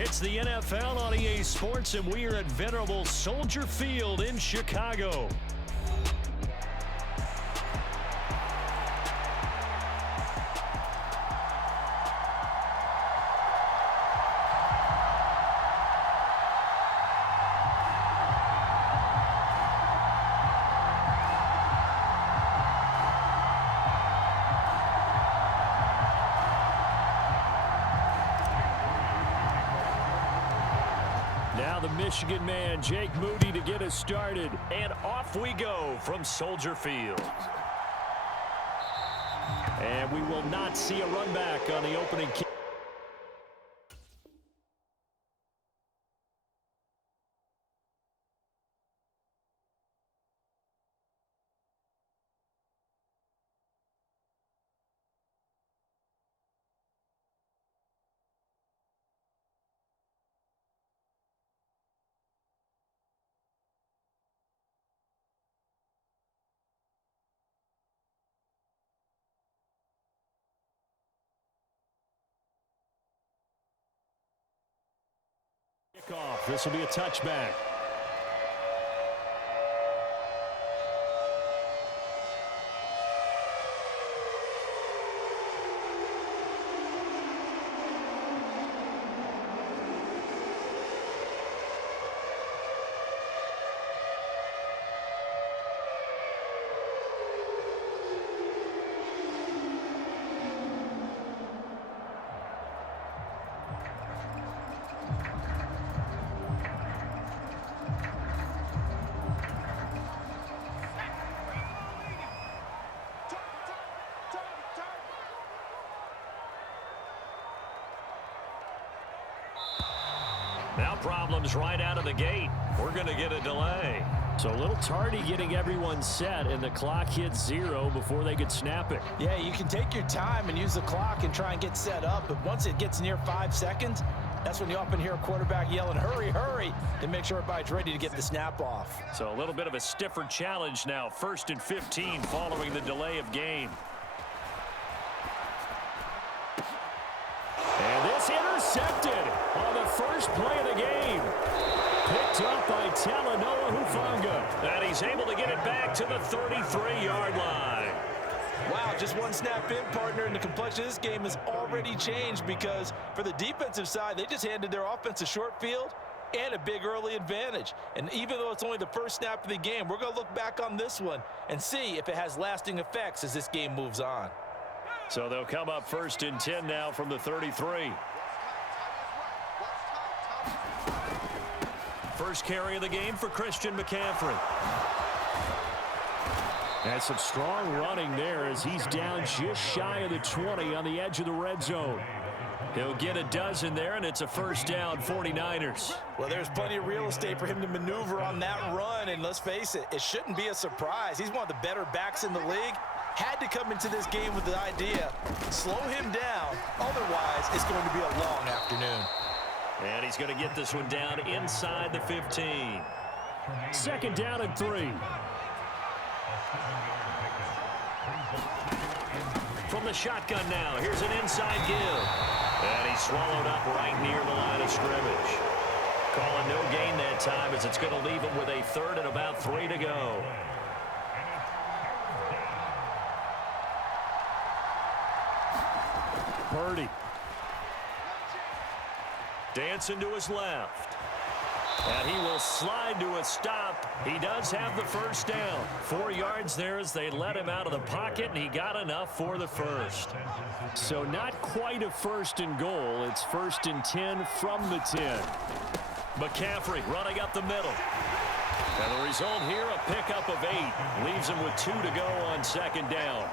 It's the NFL on EA Sports, and we are at venerable Soldier Field in Chicago. Now the Michigan man, Jake Moody, to get us started. And off we go from Soldier Field. And we will not see a run back on the opening kick. Kickoff. This will be a touchback. Now problems right out of the gate. We're going to get a delay. So a little tardy getting everyone set, and the clock hits 0 before they could snap it. Yeah, you can take your time and use the clock and try and get set up, but once it gets near 5 seconds, that's when you often hear a quarterback yelling, hurry, hurry, to make sure everybody's ready to get the snap off. So a little bit of a stiffer challenge now. 1st and 15 following the delay of game. And this intercepted on the first play of the game. Picked up by Talanoa Hufanga. And he's able to get it back to the 33-yard line. Wow, just one snap in, partner, and the complexion of this game has already changed because for the defensive side, they just handed their offense a short field and a big early advantage. And even though it's only the first snap of the game, we're going to look back on this one and see if it has lasting effects as this game moves on. So they'll come up 1st and 10 now from the 33. First carry of the game for Christian McCaffrey. And some strong running there as he's down just shy of the 20 on the edge of the red zone. He'll get a dozen there, and it's a first down, 49ers. Well, there's plenty of real estate for him to maneuver on that run, and let's face it, it shouldn't be a surprise. He's one of the better backs in the league. Had to come into this game with the idea, slow him down, otherwise it's going to be a long afternoon. And he's going to get this one down inside the 15. 2nd down and 3. From the shotgun now, here's an inside give. And he's swallowed up right near the line of scrimmage. Calling no gain that time as it's going to leave him with a 3rd and about 3 to go. Purdy. Dancing to his left. And he will slide to a stop. He does have the first down. 4 yards there as they let him out of the pocket, and he got enough for the first. So not quite a 1st and goal. It's 1st and 10 from the 10. McCaffrey running up the middle. And the result here, a pickup of 8. Leaves him with 2 to go on 2nd down.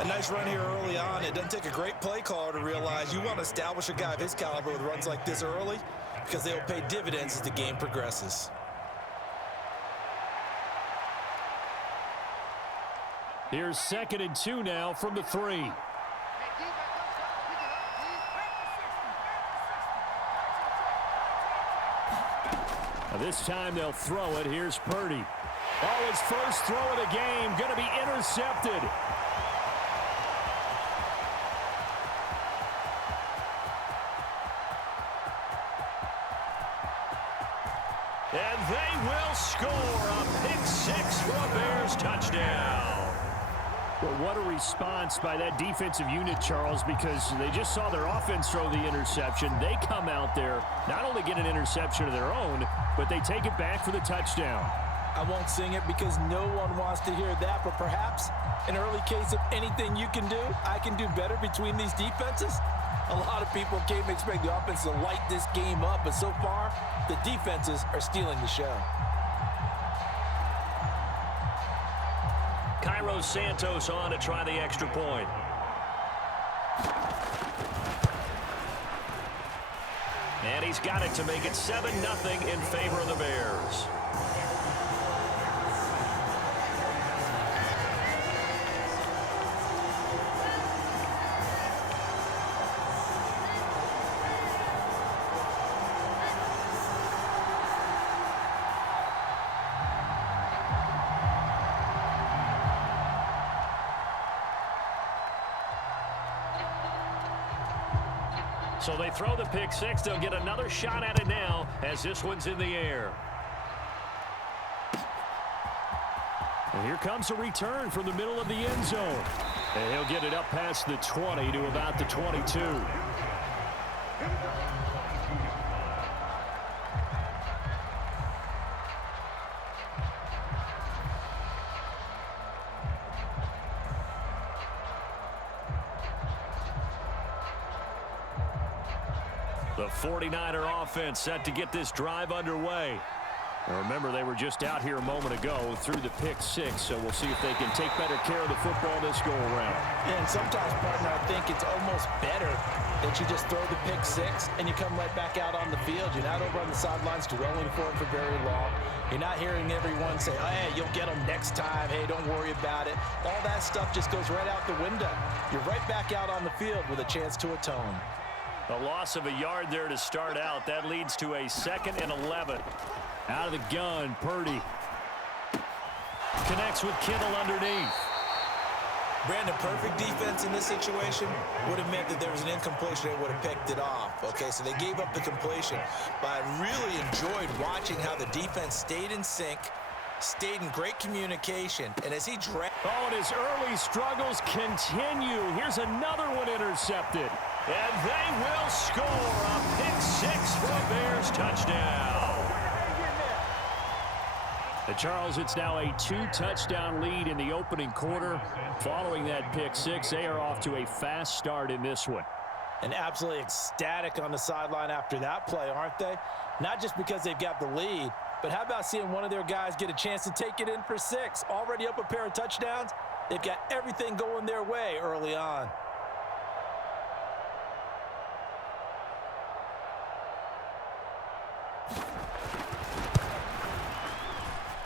A nice run here early on. It doesn't take a great play caller to realize you want to establish a guy of his caliber with runs like this early because they'll pay dividends as the game progresses. Here's 2nd and 2 now from the 3. This time they'll throw it. Here's Purdy. Oh, his first throw of the game going to be intercepted. And they will score a pick six for a Bears touchdown. Well, what a response by that defensive unit, Charles, because they just saw their offense throw the interception. They come out there, not only get an interception of their own, but they take it back for the touchdown. I won't sing it because no one wants to hear that, but perhaps an early case of anything you can do, I can do better between these defenses. A lot of people came to expect the offense to light this game up, but so far, the defenses are stealing the show. Cairo Santos on to try the extra point. And he's got it to make it 7-0 in favor of the Bears. So they throw the pick six. They'll get another shot at it now as this one's in the air. And here comes a return from the middle of the end zone. And he'll get it up past the 20 to about the 22. The 49er offense set to get this drive underway. Now remember, they were just out here a moment ago through the pick six, so we'll see if they can take better care of the football this go-around. Yeah, and sometimes, partner, I think it's almost better that you just throw the pick six and you come right back out on the field. You're not over on the sidelines dwelling for it for very long. You're not hearing everyone say, oh, hey, you'll get them next time. Hey, don't worry about it. All that stuff just goes right out the window. You're right back out on the field with a chance to atone. A loss of a yard there to start out. That leads to a 2nd and 11. Out of the gun, Purdy. Connects with Kittle underneath. Brandon, perfect defense in this situation would have meant that there was an incompletion. They would have picked it off. Okay, so they gave up the completion. But I really enjoyed watching how the defense stayed in sync, stayed in great communication. And as he dragged... Oh, and his early struggles continue. Here's another one intercepted. And they will score a pick six for a Bears touchdown. And Charles, it's now a 2-touchdown lead in the opening quarter. Following that pick six, they are off to a fast start in this one. And absolutely ecstatic on the sideline after that play, aren't they? Not just because they've got the lead, but how about seeing one of their guys get a chance to take it in for 6? Already up a pair of touchdowns. They've got everything going their way early on.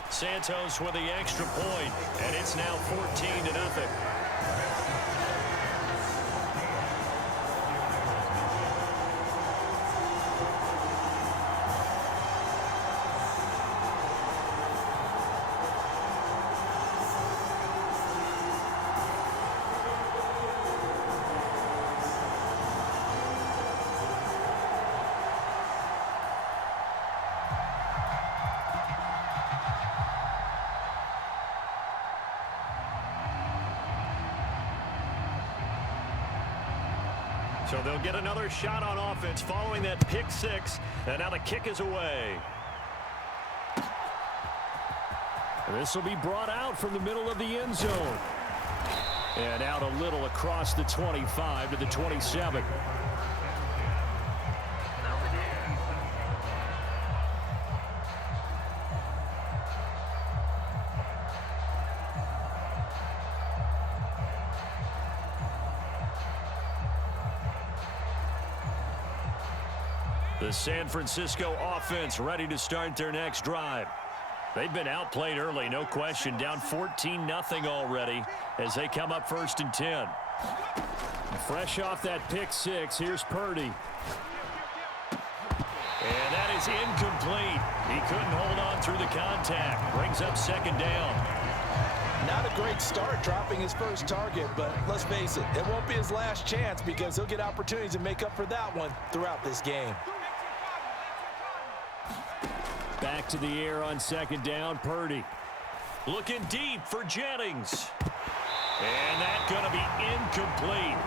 Santos with the extra point, and it's now 14-0. So they'll get another shot on offense following that pick six, and now the kick is away. This will be brought out from the middle of the end zone. And out a little across the 25 to the 27. The San Francisco offense ready to start their next drive. They've been outplayed early, no question. Down 14-0 already as they come up 1st and 10. Fresh off that pick six, here's Purdy. And that is incomplete. He couldn't hold on through the contact. Brings up 2nd down. Not a great start dropping his first target, but let's face it, it won't be his last chance because he'll get opportunities to make up for that one throughout this game. Back to the air on second down, Purdy. Looking deep for Jennings. And that's going to be incomplete.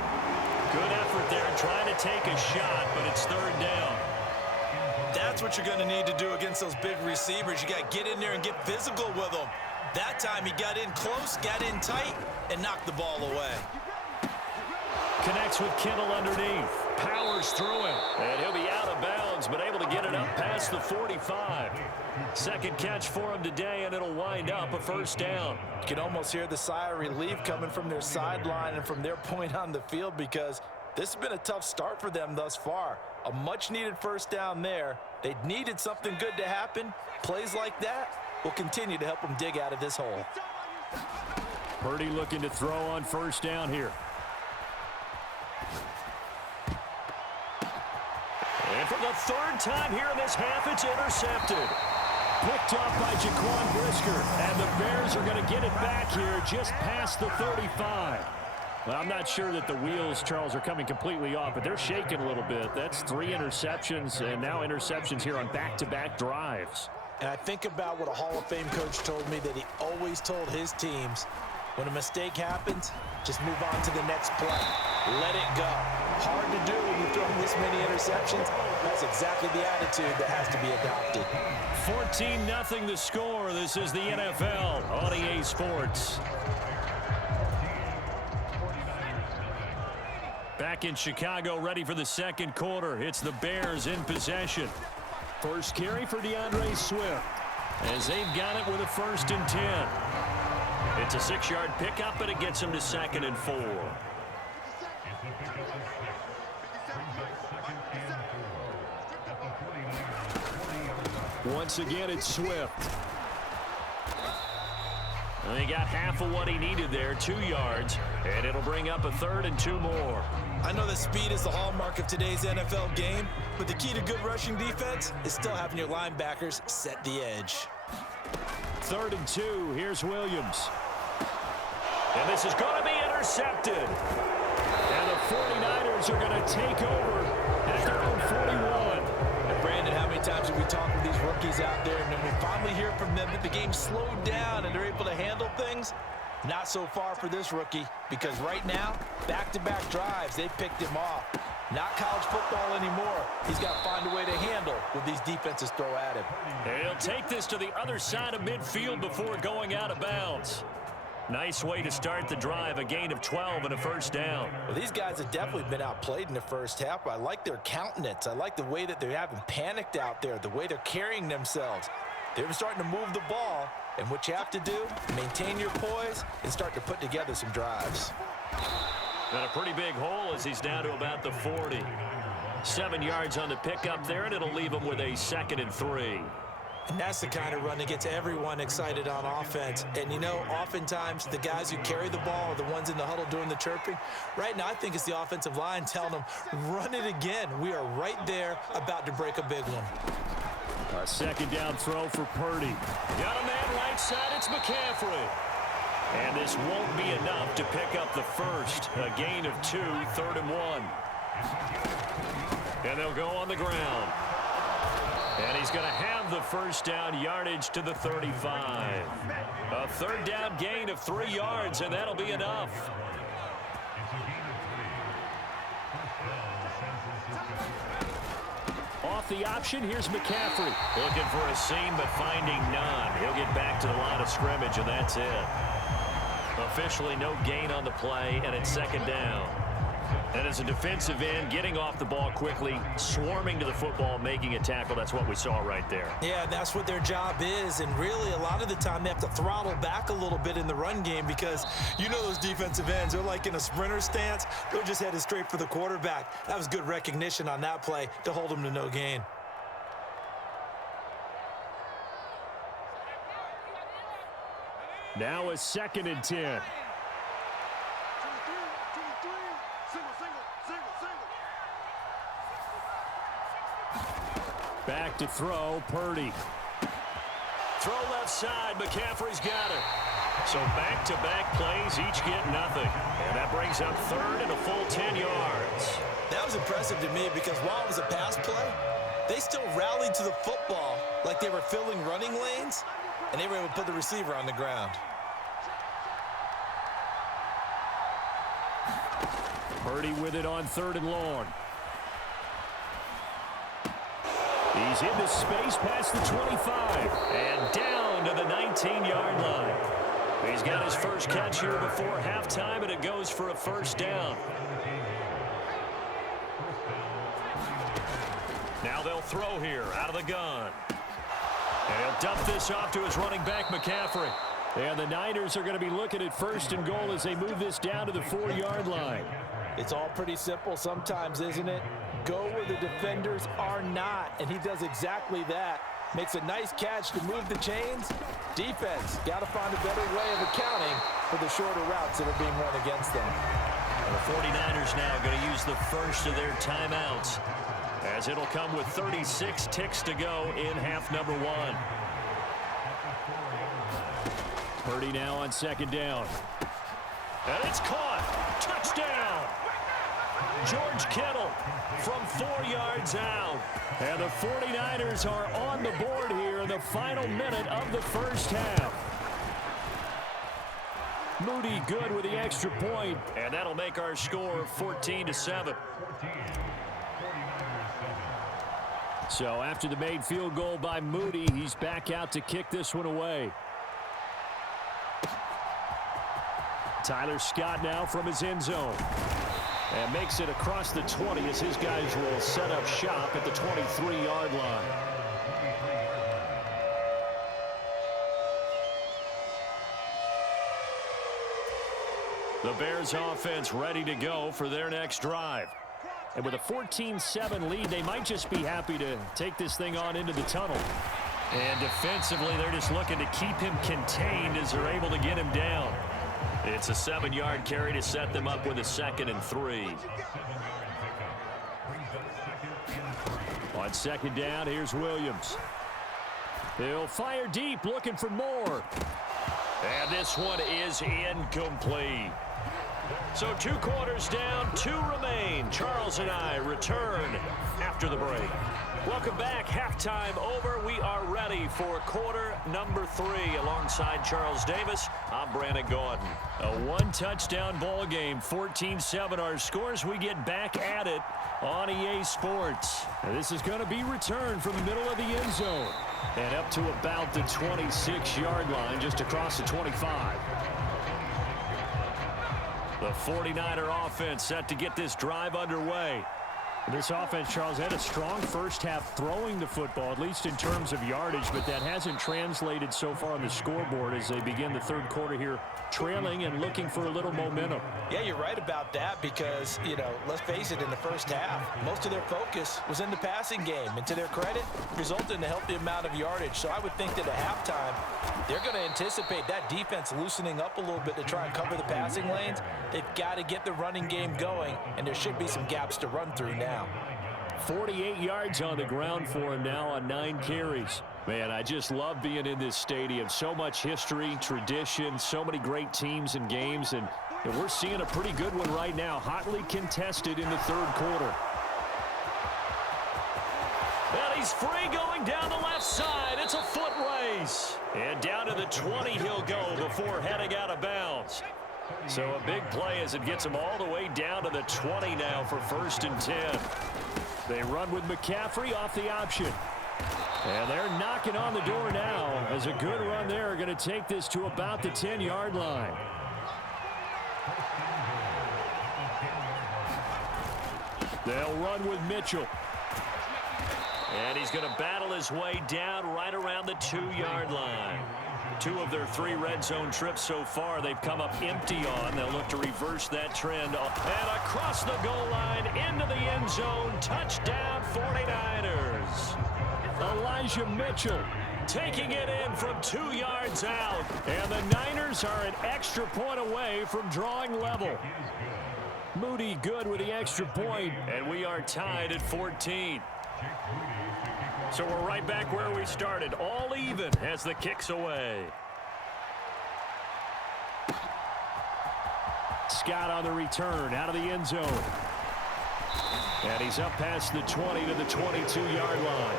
Good effort there trying to take a shot, but it's third down. That's what you're going to need to do against those big receivers. You got to get in there and get physical with them. That time he got in close, got in tight, and knocked the ball away. Connects with Kittle underneath. Powers through him. And he'll be out of bounds, but able to get it up past the 45. Second catch for him today, and it'll wind up a first down. You can almost hear the sigh of relief coming from their sideline and from their point on the field, because this has been a tough start for them thus far. A much-needed first down there. They needed something good to happen. Plays like that will continue to help them dig out of this hole. Purdy looking to throw on first down here. And for the third time here in this half, it's intercepted. Picked off by Jaquan Brisker. And the Bears are going to get it back here just past the 35. Well, I'm not sure that the wheels, Charles, are coming completely off, but they're shaking a little bit. That's 3 interceptions, and now interceptions here on back-to-back drives. And I think about what a Hall of Fame coach told me, that he always told his teams, when a mistake happens, just move on to the next play. Let it go. Hard to do when you're throwing this many interceptions. That's exactly the attitude that has to be adopted. 14-0 the score. This is the NFL on EA Sports. Back in Chicago, ready for the second quarter. It's the Bears in possession. First carry for DeAndre Swift, as they've got it with a 1st and 10. It's a 6-yard pickup, and it gets him to 2nd and 4. Once again, it's Swift. And he got half of what he needed there, 2 yards, and it'll bring up a 3rd and 2 more. I know that speed is the hallmark of today's NFL game, but the key to good rushing defense is still having your linebackers set the edge. 3rd and 2, here's Williams. And this is going to be intercepted. And the 49ers are going to take over at their own 41. And Brandon, how many times have we talked with these rookies out there, and then we finally hear from them that the game slowed down and they're able to handle things? Not so far for this rookie, because right now, back-to-back drives, they picked him off. Not college football anymore. He's got to find a way to handle what these defenses throw at him. And he'll take this to the other side of midfield before going out of bounds. Nice way to start the drive, a gain of 12 and a 1st down. Well, these guys have definitely been outplayed in the first half. I like their countenance. I like the way that they haven't panicked out there, the way they're carrying themselves. They're starting to move the ball, and what you have to do, maintain your poise and start to put together some drives. Got a pretty big hole as he's down to about the 40. 7 yards on the pickup there, and it'll leave him with a 2nd and 3. And that's the kind of run that gets everyone excited on offense. And, you know, oftentimes the guys who carry the ball are the ones in the huddle doing the chirping. Right now, I think it's the offensive line telling them, run it again. We are right there about to break a big one. A 2nd down throw for Purdy. Got a man right side. It's McCaffrey. And this won't be enough to pick up the first. A gain of 2, 3rd and 1. And they'll go on the ground. And he's going to have the 1st down, yardage to the 35. A 3rd down gain of 3 yards, and that'll be enough. Off the option, here's McCaffrey. Looking for a seam, but finding none. He'll get back to the line of scrimmage, and that's it. Officially no gain on the play, and it's 2nd down. And as a defensive end, getting off the ball quickly, swarming to the football, making a tackle, that's what we saw right there. Yeah, that's what their job is, and really a lot of the time they have to throttle back a little bit in the run game, because you know those defensive ends, they're like in a sprinter stance. They're just headed straight for the quarterback. That was good recognition on that play to hold them to no gain. Now a 2nd and 10. Back to throw, Purdy. Throw left side, McCaffrey's got it. So back-to-back plays, each get nothing. And that brings up 3rd and a full 10 yards. That was impressive to me, because while it was a pass play, They still rallied to the football like they were filling running lanes, and they were able to put the receiver on the ground. Purdy with it on 3rd and long. He's into space past the 25 and down to the 19-yard line. He's got his first catch here before halftime, and it goes for a first down. Now they'll throw here out of the gun. And he'll dump this off to his running back, McCaffrey. And the Niners are going to be looking at 1st and goal as they move this down to the 4-yard line. It's all pretty simple sometimes, isn't it? Go where the defenders are not, and he does exactly that. Makes a nice catch to move the chains. Defense, got to find a better way of accounting for the shorter routes that are being run against them. And the 49ers now going to use the first of their timeouts, as it'll come with 36 ticks to go in half number 1. Purdy now on 2nd down. And it's caught. Touchdown. George Kittle from 4 yards out. And the 49ers are on the board here in the final minute of the first half. Moody good with the extra point. And that'll make our score 14-7. So after the made field goal by Moody, he's back out to kick this one away. Tyler Scott now from his end zone. And makes it across the 20 as his guys will set up shop at the 23-yard line. The Bears offense ready to go for their next drive. And with a 14-7 lead, they might just be happy to take this thing on into the tunnel. And defensively, they're just looking to keep him contained as they're able to get him down. It's a 7-yard carry to set them up with a 2nd and 3. On 2nd down, here's Williams. He'll fire deep, looking for more. And this one is incomplete. So 2 quarters down, 2 remain. Charles and I return after the break. Welcome back. Halftime over. We are ready for quarter number 3. Alongside Charles Davis, I'm Brandon Gordon. A 1-touchdown ball game, 14-7 our scores. We get back at it on EA Sports. And this is going to be returned from the middle of the end zone and up to about the 26-yard line, just across the 25. The 49er offense set to get this drive underway. This offense, Charles, had a strong first half throwing the football, at least in terms of yardage, but that hasn't translated so far on the scoreboard as they begin the 3rd quarter here, trailing and looking for a little momentum. Yeah, you're right about that because, you know, let's face it, in the first half, most of their focus was in the passing game. And to their credit, resulted in a healthy amount of yardage. So I would think that at halftime, they're going to anticipate that defense loosening up a little bit to try and cover the passing lanes. They've got to get the running game going, and there should be some gaps to run through now. 48 yards on the ground for him now on 9 carries. Man, I just love being in this stadium. So much history, tradition, so many great teams and games, and we're seeing a pretty good one right now, hotly contested in the 3rd quarter. And he's free going down the left side. It's a foot race. And down to the 20 he'll go before heading out of bounds. So a big play as it gets him all the way down to the 20 now for 1st and 10. They run with McCaffrey off the option. And they're knocking on the door now as a good run there are going to take this to about the 10-yard line. They'll run with Mitchell. And he's going to battle his way down right around the 2-yard line. 2 of their 3 red zone trips so far they've come up empty on. They'll look to reverse that trend. And across the goal line into the end zone. Touchdown 49ers. Elijah Mitchell taking it in from 2 yards out. And the Niners are an extra point away from drawing level. Moody good with the extra point. And we are tied at 14. So we're right back where we started, all even as the kick's away. Scott on the return out of the end zone. And he's up past the 20 to the 22-yard line.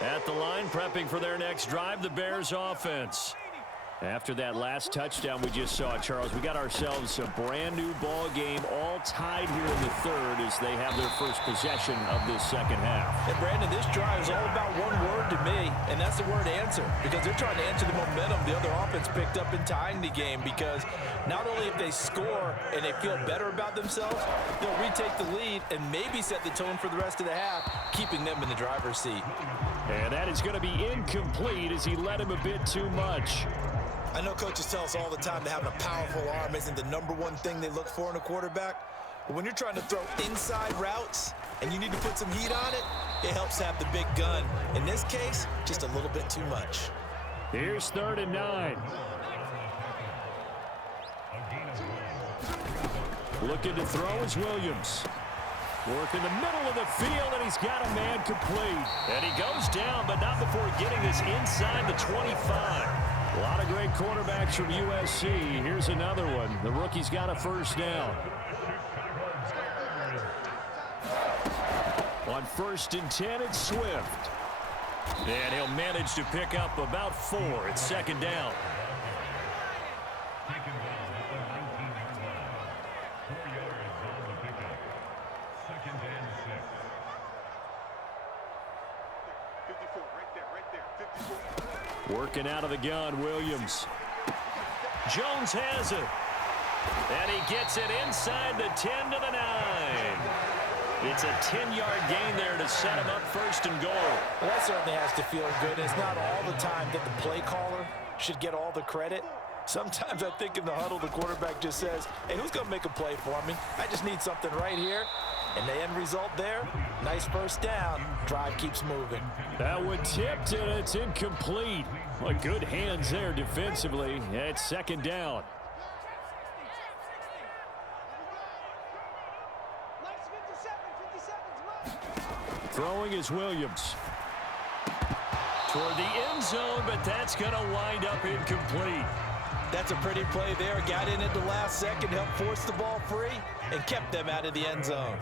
At the line, prepping for their next drive, the Bears offense. After that last touchdown we just saw, Charles, we got ourselves a brand new ball game, all tied here in the third as they have their first possession of this second half. And Brandon, this drive is all about one word to me, and that's the word answer, because they're trying to answer the momentum the other offense picked up in tying the game, because not only if they score and they feel better about themselves, they'll retake the lead and maybe set the tone for the rest of the half, keeping them in the driver's seat. And that is going to be incomplete as he led him a bit too much. I know coaches tell us all the time that having a powerful arm isn't the #1 thing they look for in a quarterback. But when you're trying to throw inside routes and you need to put some heat on it, it helps have the big gun. In this case, just a little bit too much. Here's 3rd and 9. Looking to throw is Williams. Work in the middle of the field, and he's got a man complete. And he goes down, but not before getting this inside the 25. A lot of great quarterbacks from USC. Here's another one. The rookie's got a first down. On 1st and 10, it's Swift. And he'll manage to pick up about 4. It's 2nd down. Working out of the gun, Williams. Jones has it. And he gets it inside the 10 to the 9. It's a 10-yard gain there to set him up 1st and goal. Well, that certainly has to feel good. It's not all the time that the play caller should get all the credit. Sometimes I think in the huddle, the quarterback just says, hey, who's going to make a play for me? I just need something right here. And the end result there, nice first down. Drive keeps moving. That one tipped, and it's incomplete. Well, good hands there defensively. It's 2nd down. Throwing is Williams. Toward the end zone, but that's going to wind up incomplete. That's a pretty play there. Got in at the last second, helped force the ball free, and kept them out of the end zone.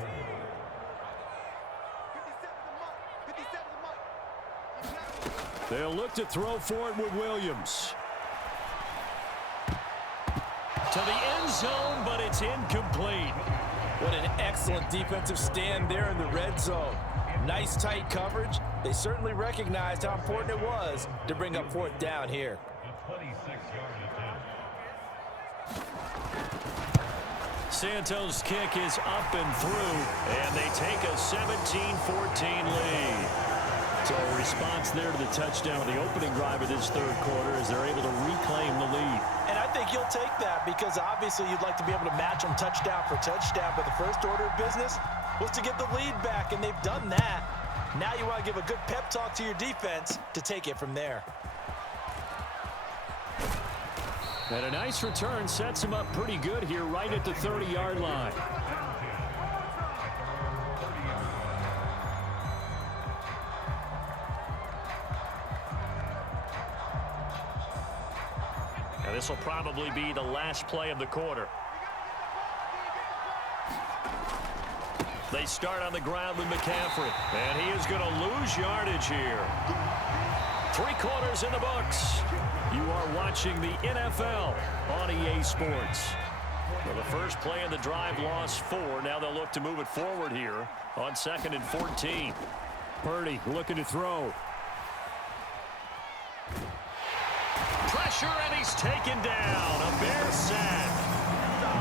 They'll look to throw for it with Williams. To the end zone, but it's incomplete. What an excellent defensive stand there in the red zone. Nice tight coverage. They certainly recognized how important it was to bring up 4th down here. Santos' kick is up and through, and they take a 17-14 lead. So a response there to the touchdown of the opening drive of this 3rd quarter as they're able to reclaim the lead. And I think you'll take that because obviously you'd like to be able to match them touchdown for touchdown, but the first order of business was to get the lead back, and they've done that. Now you want to give a good pep talk to your defense to take it from there. And a nice return sets him up pretty good here right at the 30-yard line. Now this will probably be the last play of the quarter. They start on the ground with McCaffrey, and he is going to lose yardage here. 3 quarters in the books. You are watching the NFL on EA Sports. Well, the first play in the drive lost 4. Now they'll look to move it forward here on 2nd and 14. Purdy looking to throw. Pressure, and he's taken down. A Bear sack.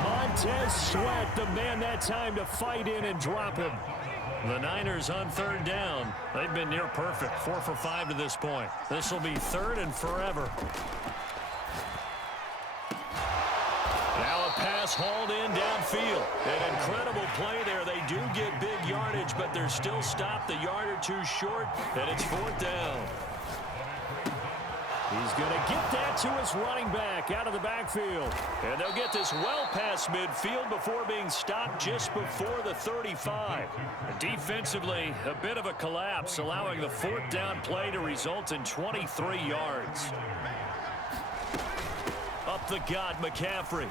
Montez Sweat, the man that time to fight in and drop him. The Niners on 3rd down. They've been near perfect. 4 for 5 to this point. This will be 3rd and forever. Now a pass hauled in downfield. An incredible play there. They do get big yardage, but they're still stopped a yard or 2 short, and it's 4th down. He's going to get that to his running back out of the backfield. And they'll get this well past midfield before being stopped just before the 35. Defensively, a bit of a collapse, allowing the fourth down play to result in 23 yards. Up the gut, McCaffrey.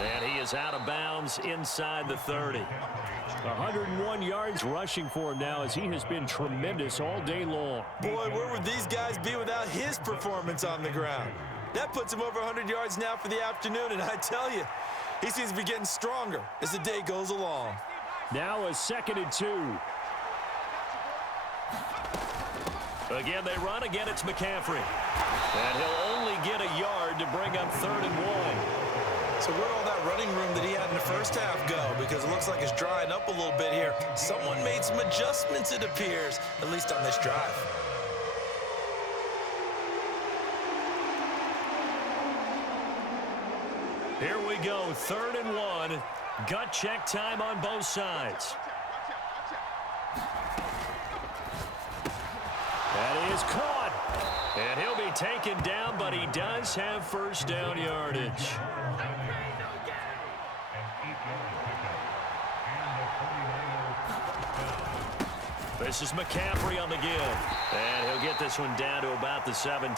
And he is out of bounds inside the 30. 101 yards rushing for him now as he has been tremendous all day long. Boy, where would these guys be without his performance on the ground? That puts him over 100 yards now for the afternoon, and I tell you, he seems to be getting stronger as the day goes along. Now a 2nd and 2. Again, they run. Again, it's McCaffrey. And he'll only get a yard to bring up 3rd and 1. So where'd all that running room that he had in the first half go? Because it looks like it's drying up a little bit here. Someone made some adjustments, it appears, at least on this drive. Here we go, 3rd and 1. Gut check time on both sides. That is caught. And he'll be taken down, but he does have first down yardage. This is McCaffrey on the give. And he'll get this one down to about the 17.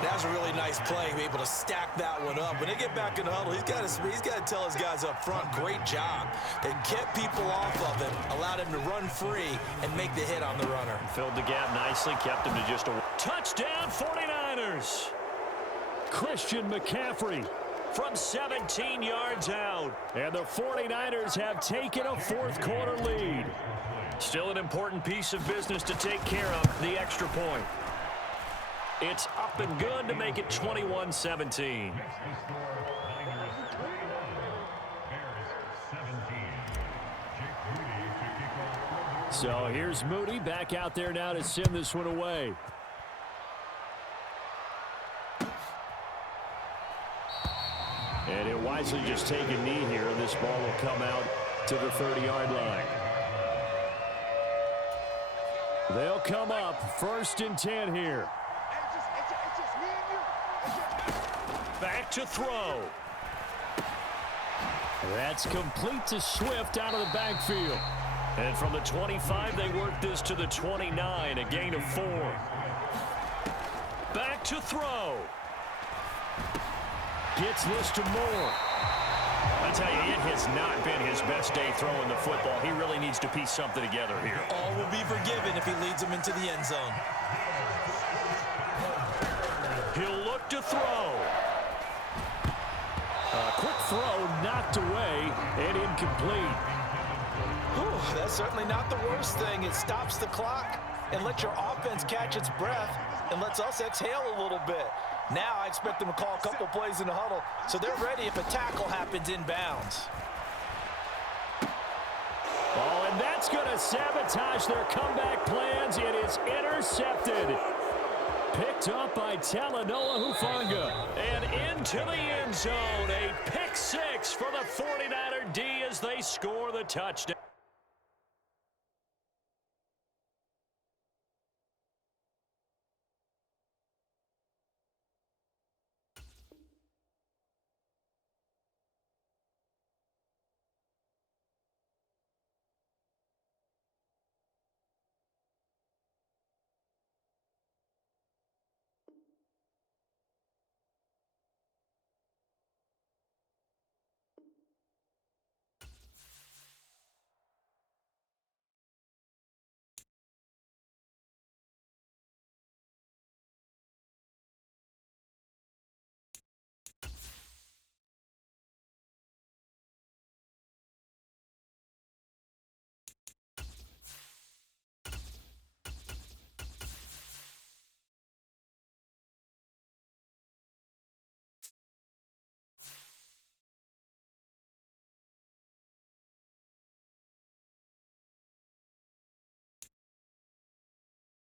That was a really nice play, be able to stack that one up. When they get back in the huddle, he's got to tell his guys up front, great job. They kept people off of him, allowed him to run free and make the hit on the runner. Filled the gap nicely, kept him to just a touchdown, 49ers. Christian McCaffrey From 17 yards out. And the 49ers have taken a fourth quarter lead. Still an important piece of business to take care of, the extra point. It's up and good to make it 21-17. So here's Moody back out there now to send this one away. And he'll wisely just take a knee here, and this ball will come out to the 30-yard line. They'll come up 1st and 10 here. Back to throw. That's complete to Swift out of the backfield. And from the 25, they work this to the 29, a gain of 4. Back to throw. Gets this to Moore. I tell you, it has not been his best day throwing the football. He really needs to piece something together here. All will be forgiven if he leads them into the end zone. He'll look to throw. A quick throw knocked away and incomplete. Whew, that's certainly not the worst thing. It stops the clock and lets your offense catch its breath and lets us exhale a little bit. Now I expect them to call a couple plays in the huddle so they're ready if a tackle happens inbounds. Oh, and that's going to sabotage their comeback plans. It is intercepted. Picked up by Talanoa Hufanga. And into the end zone. A pick six for the 49er D as they score the touchdown.